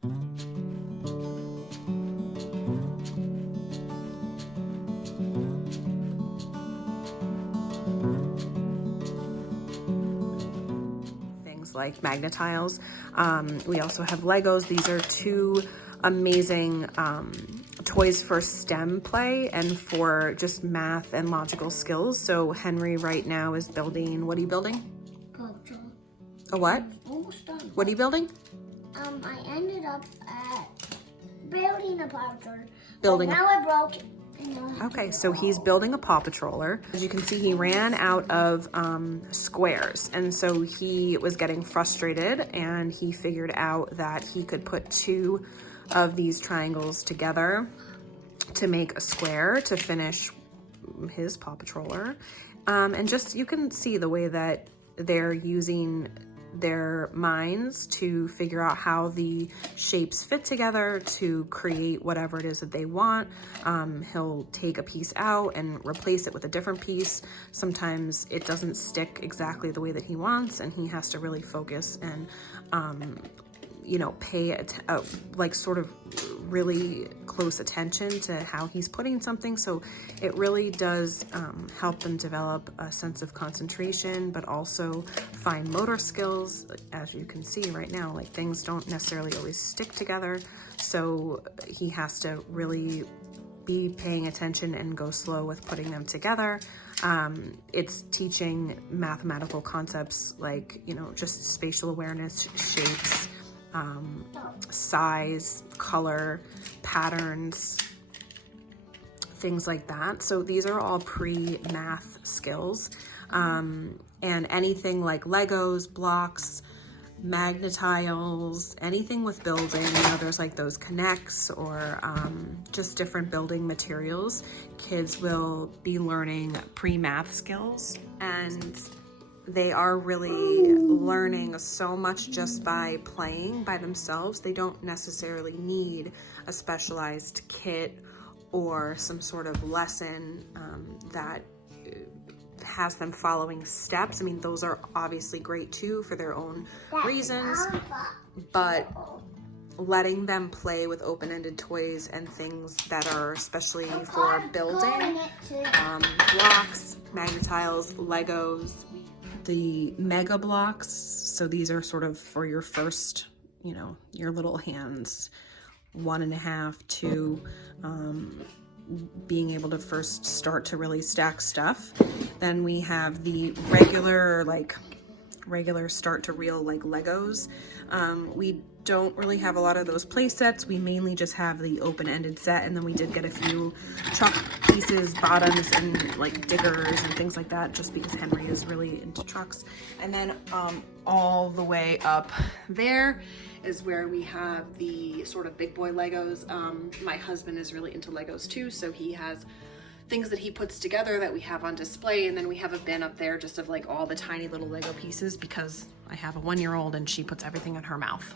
Things like magnatiles. We also have Legos. These are two amazing toys for STEM play and for just math and logical skills. So Henry right now is building, what are you building? Puzzle. A what? Almost done. What are you building? I ended up at building a puzzle. Building. Now I broke it. Okay, so he's building a paw patroller. As you can see, he ran out of squares, and so he was getting frustrated, and he figured out that he could put two of these triangles together to make a square to finish his paw patroller. And just, you can see the way that they're using their minds to figure out how the shapes fit together to create whatever it is that they want. He'll take a piece out and replace it with a different piece. Sometimes it doesn't stick exactly the way that he wants, and he has to really focus and you know, pay like sort of really close attention to how he's putting something. So it really does help them develop a sense of concentration, but also fine motor skills. As you can see right now, like things don't necessarily always stick together. So he has to really be paying attention and go slow with putting them together. It's teaching mathematical concepts like, you know, just spatial awareness, shapes, size, color, patterns, things like that. So these are all pre-math skills. And anything like Legos, blocks, magnatiles, anything with building, you know, there's like those connects or just different building materials. Kids will be learning pre-math skills, and they are really learning so much just by playing by themselves. They don't necessarily need a specialized kit or some sort of lesson that has them following steps. I mean, those are obviously great too for their own reasons, but letting them play with open-ended toys and things that are especially for building, blocks, magnetiles, Legos, the mega blocks. So these are sort of for your first, you know, your little hands, 1.5, 2, being able to first start to really stack stuff. Then we have the regular start to real like Legos. We don't really have a lot of those play sets. We mainly just have the open-ended set, and then we did get a few chalk pieces, bottoms, and like diggers and things like that, just because Henry is really into trucks. And then all the way up there is where we have the sort of big boy Legos. My husband is really into Legos too, so he has things that he puts together that we have on display, and then we have a bin up there just of like all the tiny little Lego pieces, because I have a 1-year-old and she puts everything in her mouth.